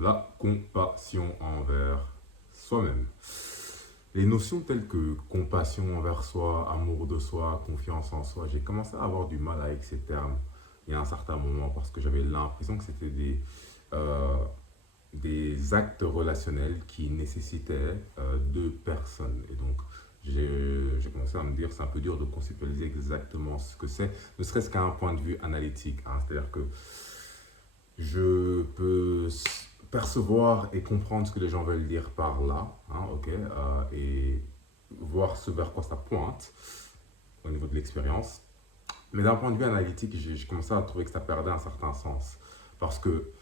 la compassion envers soi-même. Les notions telles que compassion envers soi, amour de soi, confiance en soi, j'ai commencé à avoir du mal avec ces termes il y a un certain moment parce que j'avais l'impression que c'était euh, des actes relationnels qui nécessitaient deux personnes. Et donc, j'ai commencé à me dire c'est un peu dur de conceptualiser exactement ce que c'est, ne serait-ce qu'à un point de vue analytique, hein. C'est-à-dire que je peux percevoir et comprendre ce que les gens veulent dire par là, hein, ok, et voir ce vers quoi ça pointe au niveau de l'expérience. Mais d'un point de vue analytique, j'ai commencé à trouver que ça perdait un certain sens. Parce que,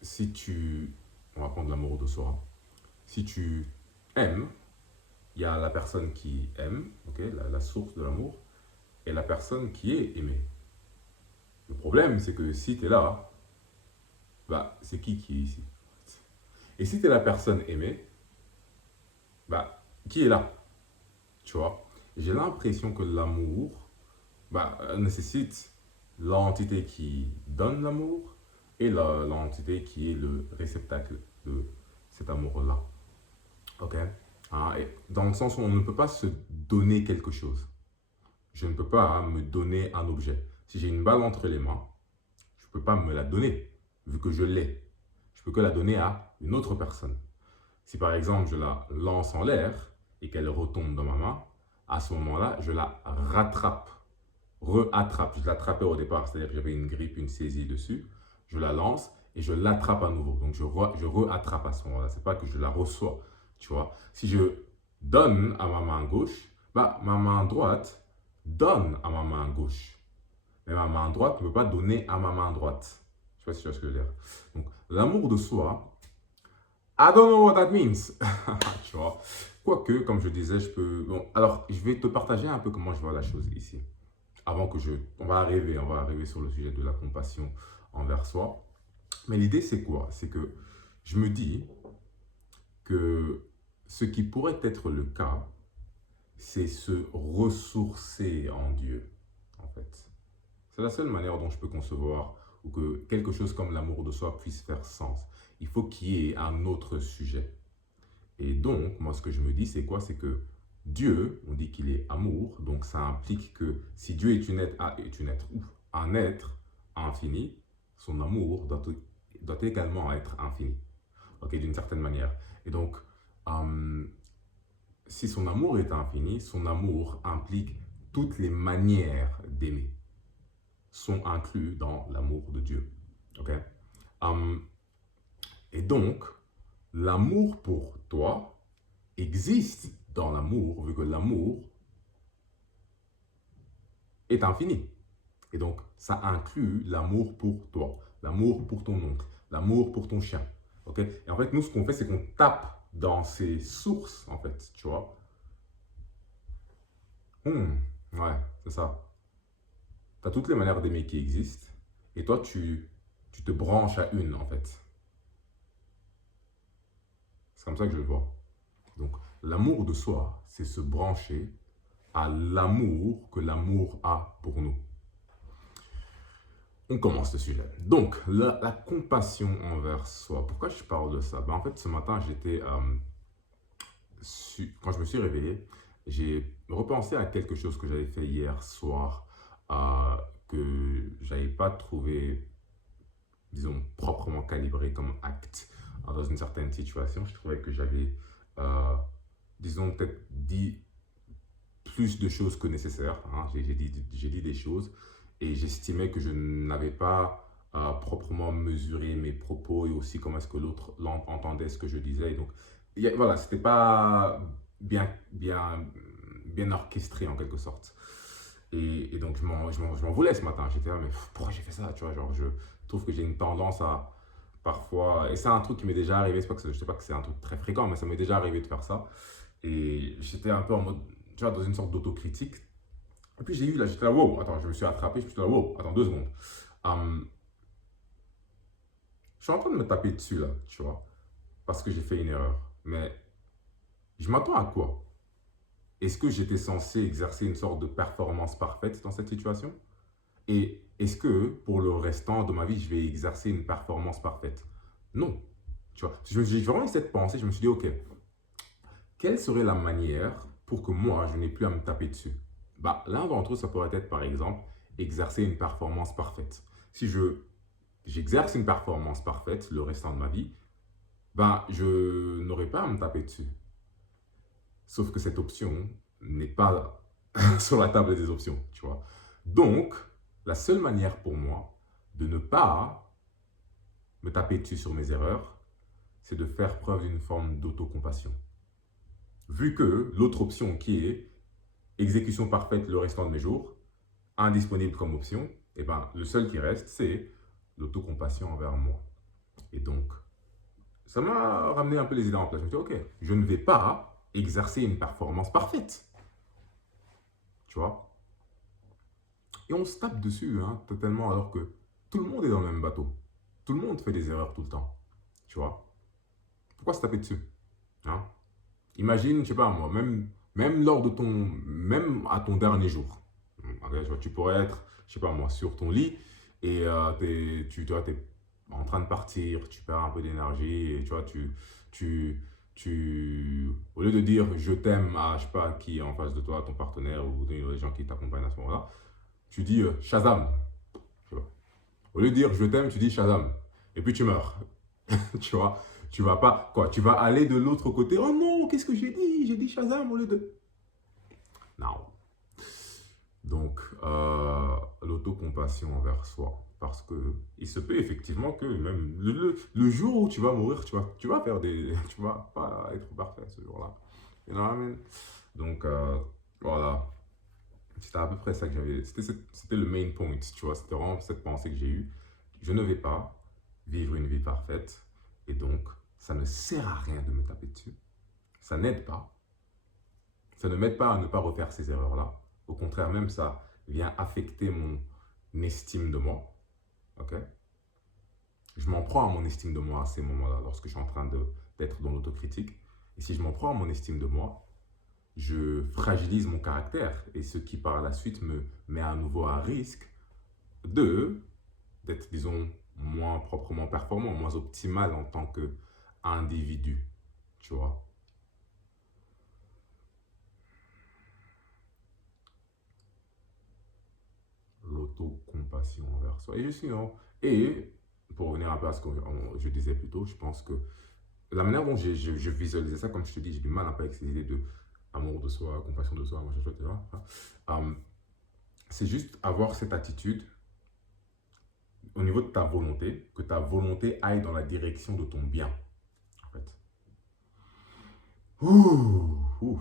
si tu, on va prendre l'amour de soi, si tu aimes, il y a la personne qui aime, ok, la source de l'amour, et la personne qui est aimée. Le problème, c'est que si tu es là, c'est qui est ici? Et si tu es la personne aimée, qui est là? Tu vois? J'ai l'impression que l'amour nécessite l'entité qui donne l'amour et l'entité qui est le réceptacle de cet amour-là. Ok? Hein, et dans le sens où on ne peut pas se donner quelque chose. Je ne peux pas me donner un objet. Si j'ai une balle entre les mains, je ne peux pas me la donner, vu que je l'ai. Je peux que la donner à une autre personne. Si par exemple je la lance en l'air et qu'elle retombe dans ma main, à ce moment-là, je la rattrape, re-attrape. Je l'attrapais au départ, c'est-à-dire que j'avais une grippe, une saisie dessus. Je la lance et je l'attrape à nouveau. Donc je re-attrape à ce moment-là. C'est pas que je la reçois, tu vois. Si je donne à ma main gauche, ma main droite donne à ma main gauche. Mais ma main droite ne peut pas donner à ma main droite. Je sais pas si tu vois ce que je veux dire. Donc l'amour de soi, I don't know what that means. Tu vois. Quoique, comme je disais, je peux. Bon, alors, je vais te partager un peu comment je vois la chose ici. Avant que je. On va arriver sur le sujet de la compassion envers soi. Mais l'idée, c'est quoi? C'est que je me dis que ce qui pourrait être le cas, c'est se ressourcer en Dieu, en fait. C'est la seule manière dont je peux concevoir ou que quelque chose comme l'amour de soi puisse faire sens. Il faut qu'il y ait un autre sujet. Et donc, moi, ce que je me dis, c'est quoi? C'est que Dieu, on dit qu'il est amour, donc ça implique que si Dieu un être infini, son amour doit également être infini, ok, d'une certaine manière. Et donc, euh, si son amour est infini, son amour implique toutes les manières d'aimer sont inclus dans l'amour de Dieu. Ok? Euh, et donc, l'amour pour toi existe dans l'amour, vu que l'amour est infini. Et donc, ça inclut l'amour pour toi, l'amour pour ton oncle, l'amour pour ton chien. Ok? Et en fait, nous, ce qu'on fait, c'est qu'on tape dans ces sources, en fait, tu vois. Ouais, c'est ça. Tu as toutes les manières d'aimer qui existent, et toi, tu te branches à une, en fait. C'est comme ça que je le vois. Donc, l'amour de soi, c'est se brancher à l'amour que l'amour a pour nous. On commence le sujet. Donc, la compassion envers soi. Pourquoi je parle de ça? En fait, ce matin, quand je me suis réveillé, j'ai repensé à quelque chose que j'avais fait hier soir, que j'avais pas trouvé, disons, proprement calibré comme acte. Alors, dans une certaine situation, je trouvais que j'avais, disons, peut-être dit plus de choses que nécessaire, hein. J'ai dit des choses et j'estimais que je n'avais pas proprement mesuré mes propos et aussi comment est-ce que l'autre entendait ce que je disais. Et donc, voilà, c'était pas bien orchestré en quelque sorte. Et donc, je m'en voulais ce matin. J'étais là, mais pourquoi j'ai fait ça? Tu vois, genre, je trouve que j'ai une tendance à parfois, et c'est un truc qui m'est déjà arrivé, je sais pas que c'est un truc très fréquent, mais ça m'est déjà arrivé de faire ça. Et j'étais un peu en mode, tu vois, dans une sorte d'autocritique. Et puis j'étais là, wow, attends, je me suis attrapé, je suis là, wow, attends, 2 secondes. Hum, je suis en train de me taper dessus là, tu vois, parce que j'ai fait une erreur. Mais je m'attends à quoi? Est-ce que j'étais censé exercer une sorte de performance parfaite dans cette situation? Et est-ce que pour le restant de ma vie, je vais exercer une performance parfaite? Non. Tu vois, j'ai vraiment eu cette pensée, je me suis dit, ok, quelle serait la manière pour que moi, je n'ai plus à me taper dessus? Bah, l'un d'entre eux, ça pourrait être, par exemple, exercer une performance parfaite. Si j'exerce une performance parfaite le restant de ma vie, ben, je n'aurai pas à me taper dessus. Sauf que cette option n'est pas sur la table des options, tu vois. Donc, la seule manière pour moi de ne pas me taper dessus sur mes erreurs, c'est de faire preuve d'une forme d'autocompassion. Vu que l'autre option qui est exécution parfaite le restant de mes jours, indisponible comme option, eh ben, le seul qui reste, c'est l'autocompassion envers moi. Et donc, ça m'a ramené un peu les idées en place. Je me suis dit, ok, je ne vais pas exercer une performance parfaite. Tu vois? Et on se tape dessus, hein, totalement, alors que tout le monde est dans le même bateau. Tout le monde fait des erreurs tout le temps. Tu vois? Pourquoi se taper dessus? Hein? Imagine, je sais pas moi, même lors de même à ton dernier jour. Okay, tu pourrais être, je sais pas moi, sur ton lit et tu es en train de partir, tu perds un peu d'énergie et tu vois, au lieu de dire je t'aime à, je sais pas qui est en face de toi, ton partenaire ou les gens qui t'accompagnent à ce moment-là, tu dis Shazam. Tu vois. Au lieu de dire je t'aime, tu dis Shazam. Et puis tu meurs. Tu vois, tu vas pas, quoi, tu vas aller de l'autre côté. Oh non, qu'est-ce que j'ai dit? J'ai dit Shazam au lieu de. Non. Donc, l'autocompassion envers soi. Parce que il se peut effectivement que même le jour où tu vas mourir, tu vas faire des. Tu vas pas être parfait ce jour-là. You know what I mean? Donc, voilà. C'était à peu près ça que j'avais. C'était le main point, tu vois. C'était vraiment cette pensée que j'ai eue. Je ne vais pas vivre une vie parfaite. Et donc, ça ne sert à rien de me taper dessus. Ça n'aide pas. Ça ne m'aide pas à ne pas refaire ces erreurs-là. Au contraire, même ça vient affecter mon estime de moi. Ok? Je m'en prends à mon estime de moi à ces moments-là, lorsque je suis en train d'être dans l'autocritique. Et si je m'en prends à mon estime de moi, je fragilise mon caractère. Et ce qui, par la suite, me met à nouveau à risque d'être, disons, moins proprement performant, moins optimal en tant qu'individu. Tu vois? L'autocompassion envers soi. Et je suis, non. Et pour revenir un peu à ce que je disais plus tôt, je pense que la manière dont je visualisais ça, comme je te dis, j'ai du mal un peu avec ces idées de amour de soi, compassion de soi, machin, etc. C'est juste avoir cette attitude au niveau de ta volonté, que ta volonté aille dans la direction de ton bien, en fait. Ouh, ouh.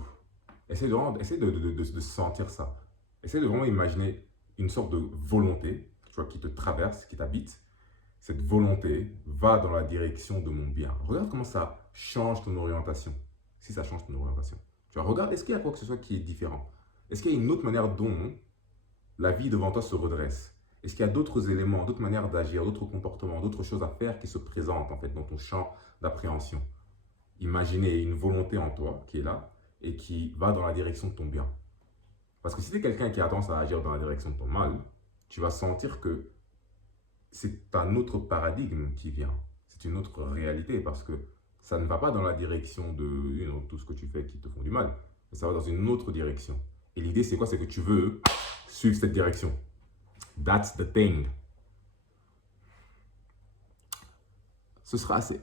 Essaie de sentir ça. Essaie de vraiment imaginer une sorte de volonté, tu vois, qui te traverse, qui t'habite. Cette volonté va dans la direction de mon bien. Regarde comment ça change ton orientation. Si ça change ton orientation. Tu vois, regarde, est-ce qu'il y a quoi que ce soit qui est différent? Est-ce qu'il y a une autre manière dont la vie devant toi se redresse? Est-ce qu'il y a d'autres éléments, d'autres manières d'agir, d'autres comportements, d'autres choses à faire qui se présentent en fait dans ton champ d'appréhension? Imaginez une volonté en toi qui est là et qui va dans la direction de ton bien. Parce que si tu es quelqu'un qui a tendance à agir dans la direction de ton mal, tu vas sentir que c'est un autre paradigme qui vient. C'est une autre réalité parce que ça ne va pas dans la direction de tout ce que tu fais qui te font du mal. Mais ça va dans une autre direction. Et l'idée, c'est quoi? C'est que tu veux suivre cette direction. That's the thing. Ce sera assez.